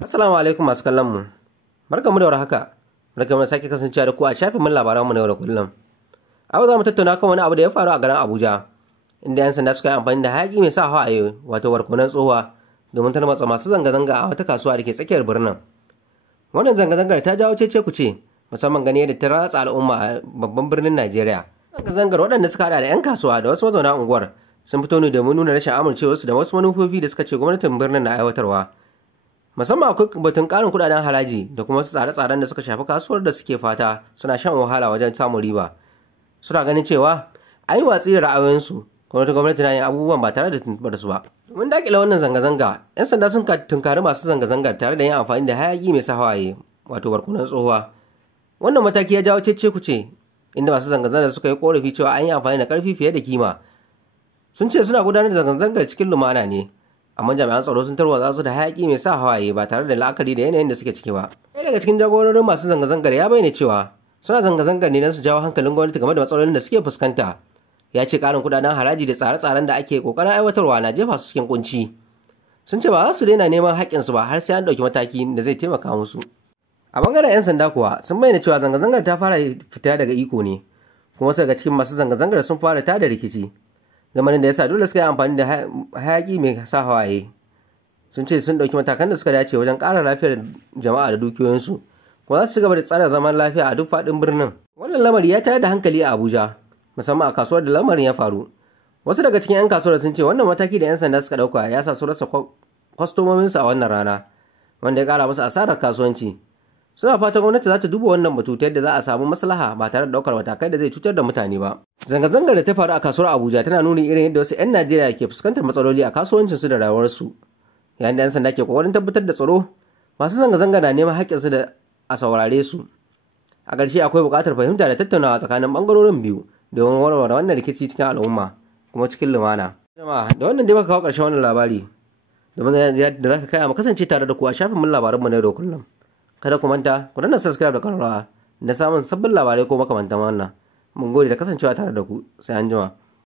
Assalamu alaikum masu kallon mu. Barkamu da warhaka. Barkamu da sake kasancewa da ku a shafin mun labaran mu na yau da kullum. A yau za mu tattauna kan wani abu da ya faru a garin Abuja, inda 'yan sanda suka yi amfani da hayaki mai sa hawaye wato barkonon tsohuwa domin tarmatsa masu zanga-zanga a wata kasuwa da ke tsakiyar birnin. Wannan zanga-zangar ta jawo cece-kuce musamman gani yadda ta ratsa al'umma a babban birnin Najeriya. Zanga-zangar waɗanda suka haɗa da 'yan kasuwa da wasu mazauna unguwar sun fito ne domin nuna rashin amincewarsu da wasu manufofi da suka ce gwamnatin birnin na aiwatarwa. Musamman akwai batun ƙarin kuɗaɗen haraji da kuma wasu tsare-tsaren da suka shafi kasuwar da suke fata suna shan wahala wajen samun riba. Suna ganin cewa an yi watsi da ra'ayoyinsu kuma ta gwamnati na yin abubuwan ba tare da tuntuɓar su ba. Domin daƙile wannan zanga-zanga, 'yan sanda sun tunkari masu zanga-zangar tare da yin amfani da hayaƙi mai sa hawaye wato barkonon tsohuwa. Wannan mataki ya jawo cece-kuce inda masu zanga-zangar suka yi ƙorafi cewa an yi amfani da ƙarfi fiye da kima. Sun ce suna gudanar da zanga-zangar cikin lumana ne, amma jami'an tsaro sun tarwatsa su da hayaki mai sa hawaye ba tare da la'akari da yanayin da suke ciki ba. Ɗaya daga cikin jagororin masu zanga-zangar ya bayyana cewa suna zanga-zangar ne don su jawo hankalin gwamnati game da matsalolin da suke fuskanta. Ya ce ƙarin kuɗaɗen haraji da tsare-tsaren da ake ƙoƙarin aiwatarwa na jefa su cikin kunci. Sun ce ba za su daina neman haƙƙinsu ba har sai an ɗauki mataki da zai taimaka musu. A bangaren 'yan sanda kuwa sun bayyana cewa zanga-zangar ta fara fita daga iko ne, kuma wasu daga cikin masu zanga-zangar sun fara tada rikici. Lamarin da ya sa dole suka yi amfani da hayaki mai sa hawaye. Sun ce sun ɗauki matakan da suka dace wajen ƙara lafiyar jama'a da dukiyoyinsu, kuma za su ci gaba da tsara zaman lafiya a duk faɗin birnin. Wannan lamari ya tayar da hankali a Abuja, musamman a kasuwar da lamarin ya faru. Wasu daga cikin 'yan kasuwar sun ce wannan mataki da 'yan sanda suka ɗauka ya sa su rasa kwastomominsu a wannan rana, wanda ya ƙara musu asarar kasuwanci. Suna fatan gwamnati za ta duba wannan batu ta yadda za a samu maslaha ba tare da ɗaukar matakai da zai cutar da mutane ba. Zanga-zangar da ta faru a kasuwar Abuja tana nuni irin yadda wasu 'yan Najeriya ke fuskantar matsaloli a kasuwancinsu da rayuwarsu. Yayin da 'yan sanda ke kokarin tabbatar da tsaro, masu zanga-zanga na neman haƙƙinsu da a saurare su. A ƙarshe akwai buƙatar fahimta da tattaunawa tsakanin ɓangarorin biyu domin warware wannan rikici cikin al'umma kuma cikin lumana. Jama'a da wannan dai muka kawo ƙarshen wannan labari. Domin da za ka kai mu kasance tare da ku a shafin mun labaranmu na yau da kullum. Kada ku manta ku danna subscribe da ƙararrawa na samun sabbin labarai ko makamantan wannan. Mun gode da kasancewa tare da ku, sai an jima.